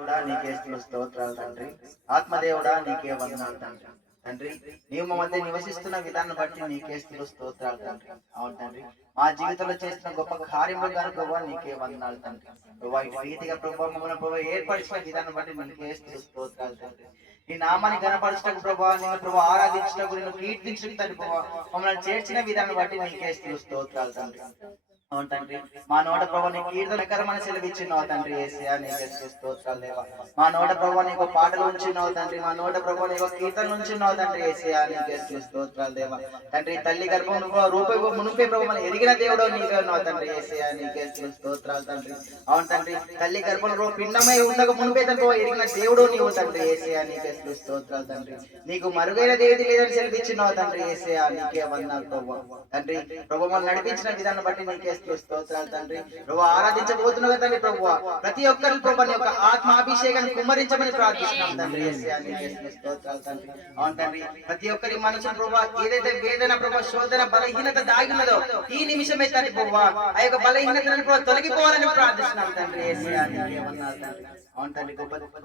కూడా నీకే స్తోత్రాలు తండ్రి. ఆత్మదేవుడా నీకే వందనాలు తండ్రి. తండ్రి నీవు మా మధ్య నివసిస్తున్న విధానం బట్టి నీకే స్తోత్రాలు తండ్రి. అవును తండ్రి, మా జీవితంలో చేసిన గొప్ప కార్యములు గాను ప్రభావ నీకే వందనాలు తండ్రి. ప్రభావ ఇటు రీతిగా ప్రభావ మమ్మల్ని ప్రభావ ఏర్పరిచిన విధానం బట్టి నీకే స్తోత్రాలు తండ్రి. నీ నామాన్ని గణపరచటకు ప్రభావ, నిన్ను ప్రభావ ఆరాధించటకు, నిన్ను కీర్తించటకు తండ్రి ప్రభావ మమ్మల్ని చేర్చిన విధానం బట్టి నీకే స్తోత్రాలు తండ్రి. అవును తండ్రి, మా నోట ప్రభావ నీ కీర్తనకరమని సెలవిచ్చినావు తండ్రి. యేసయ్యా నీకే స్తోత్రాలు దేవా. మా నోట ప్రభావ నీకు పాటలు ఉంచున్నావు తండ్రి. మా నోట ప్రభావ నీకు కీర్తనలు ఉంచున్నావు తండ్రి. యేసయ్యా నీకే స్తోత్రాలు దేవా. తండ్రి తల్లి గర్భం రూపే మునుపే ప్రభావ ఎరిగిన దేవుడు నీవే ఉన్నావు తండ్రి. యేసయ్యా నీకే స్తోత్రాలు తండ్రి. అవును తండ్రి, తల్లి గర్భంలో పిండమై ఉండక మునుపే తండ్రి ఎరిగిన దేవుడు నీవు తండ్రి. యేసయ్యా నీకే స్తోత్రాలు తండ్రి. నీకు మరుగైనది ఏది లేదని సెలవిచ్చినావు తండ్రి. యేసయ్యా నీకే వందనాలు ప్రభావ. తండ్రి ప్రభావ నడిపించిన విధానం బట్టి నీకే స్తోత్రాలు తండ్రి. ప్రభు ఆరాధించబోతున్నావు తండ్రి. ప్రభు ప్రతి ఒక్కరి ప్రభు నీ యొక్క ఆత్మాభిషేకాన్ని కుమ్మరించమని ప్రార్థిస్తున్నాం తండ్రి. యేసయ్యా నీకే స్తోత్రాలు తండ్రి. అవును తండ్రి, ప్రతి ఒక్కరి మనసు ప్రభు ఏదైతే వేదన ప్రభు శోధన బలహీనత దాగినదో ఈ నిమిషమే తండ్రి ప్రభు ఆ యొక్క బలహీనతను ప్రభు తొలగిపోవాలని ప్రార్థిస్తున్నాం తండ్రి. యేసయ్యా నీకే వందనాలు తండ్రి. అవును తండ్రి,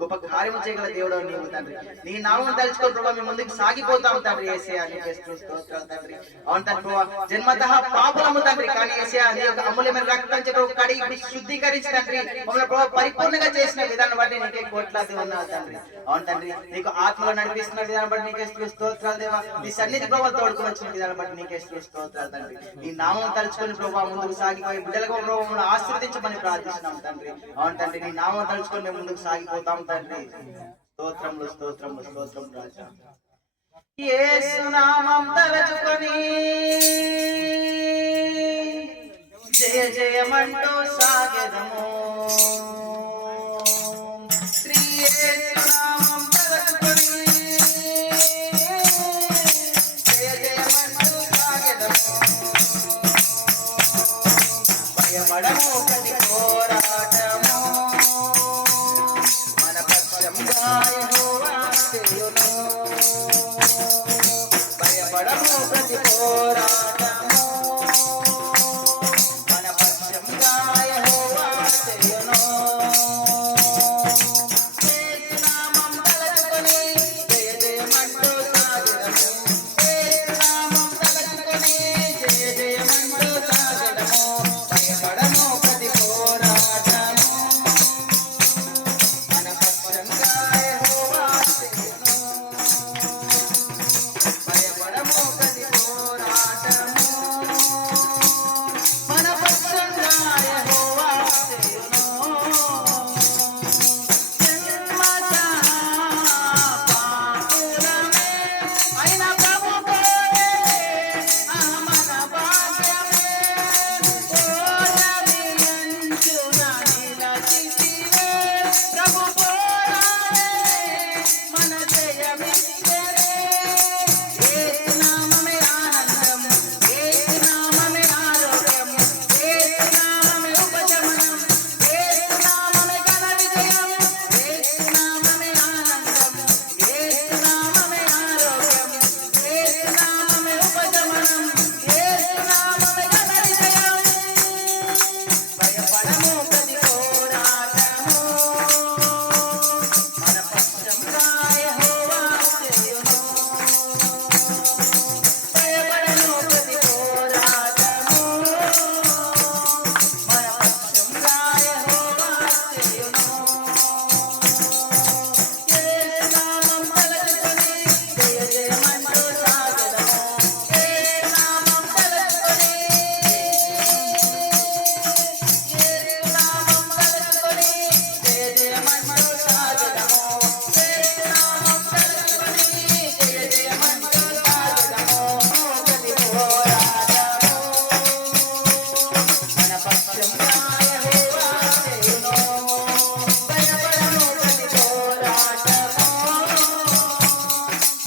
గొప్ప కార్యం చేయగల దేవుడు నీవు తండ్రి. నీ నామం తలుచుకొని ప్రభు మేము ముందుకు సాగిపోతాం తండ్రి. యేసయ్యా నీకే స్తోత్రాలు తండ్రి. అవును తండ్రి ప్రభు జన్మతః పాపులము తండ్రి, కానీ యేసయ్యా నీ యొక్క అమూల్యమైన రక్తం చేత కడిగి శుద్ధీకరించి తండ్రి మమ్మల్ని ప్రభు పరిపూర్ణంగా చేసిన విధానం బట్టి నీకే కోట్లాది ఉన్నావు తండ్రి. అవును తండ్రి, నీకు ఆత్మలో నడిపిస్తున్న విధానం బట్టి నీకే స్తోత్రాలు దేవా. నీ సన్నిధి ప్రభు తోడుకుని వచ్చిన విధానం బట్టి నీకే స్తోత్రాలు తండ్రి. నీ నామం తలుచుకొని ప్రభు ముందుకు సాగిపోయి బిడ్డలకు ప్రభు ఆశీర్వదించమని ప్రార్థిస్తున్నాం తండ్రి. అవును తండ్రి, నీ నామం తలుచుకొని మేము ముందుకు సాగిపోతాం తండ్రి. స్తోత్రములు స్తోత్రములు స్తోత్రం రాజా. యేసు నామం తలుచుకొని జయ జయమంటూ సాగెదము. శ్రీ యేసు నామం తలుచుకొని జయ జయమంటూ సాగెదము. భయపడము ప్రతి పోరాటము మన పక్షంగా యెహోవా చేయును. భయపడము ప్రతి పోరాటము మన పక్షంగా యెహోవా చేయును. యేసు నామం తలుచుకొని జయ జయమంటూ సాగెదము. యేసు నామం తలుచుకొని జయ జయమంటూ సాగెదము. భయపడము ప్రతి పోరాటము మన పక్షంగా యెహోవా చేయును. భయపడము ప్రతి పోరాటము మన పక్షంగా యెహోవా చేయును. జన్మతః పాపులమే అయిన ప్రభు కోరే మన భాగ్యమే. ఓటమి అంచున నిలచితివే ప్రభు పోరాడే మన జయమిచ్చెనే. యేసు నామమే ఆనందం, యేసు నామమే ఆరోగ్యం, యేసు నామమే ఉపశమనం, యేసు నామమే ఘన విజయం. యేసు నామమే ఆనందం, యేసు నామమే ఆరోగ్యం, యేసు నామమే ఉపశమనం, యేసు నామమే ఘన విజయం. భయపడము ప్రతి పోరాటము మన పక్షంగా యెహోవా చేయును. భయపడము ప్రతి పోరాటము మన పక్షంగా యెహోవా చేయును. యేసు నామం తలుచుకొని జయ జయమంటూ సాగెదము. యేసు నామం తలుచుకొని యేసు నామం తలుచుకొని జయ జయమంటూ సాగెదము. యేసు నామం తలుచుకొని జయ జయమంటూ సాగెదము. ప్రతి పోరాటము మన పక్షంగా యెహోవా చేయును. భయపడము ప్రతి పోరాటము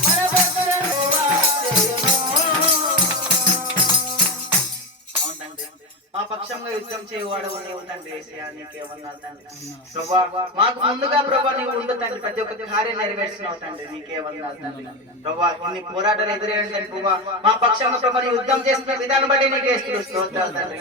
మన పక్షంగా యెహోవా చేయును. మా పక్షంగా యుద్ధం చేయవాడు నీవు తండ్రి. యేసయ్యా నీకే వందనాలు తండ్రి. ప్రభా మాకు ముందుగా ప్రభా నీవు ఉండు తండ్రి. ప్రతి ఒక్క కార్యం నెరవేర్చినావు తండ్రి. నీకే వందనాలు తండ్రి. ప్రభా ఇన్ని పోరాటాలు ఎదురైన తండ్రి ప్రభా మా పక్షంగా ప్రభా నీ యుద్ధం చేస్తున్న విధానం బట్టి నీకే స్తోత్రాలు తండ్రి.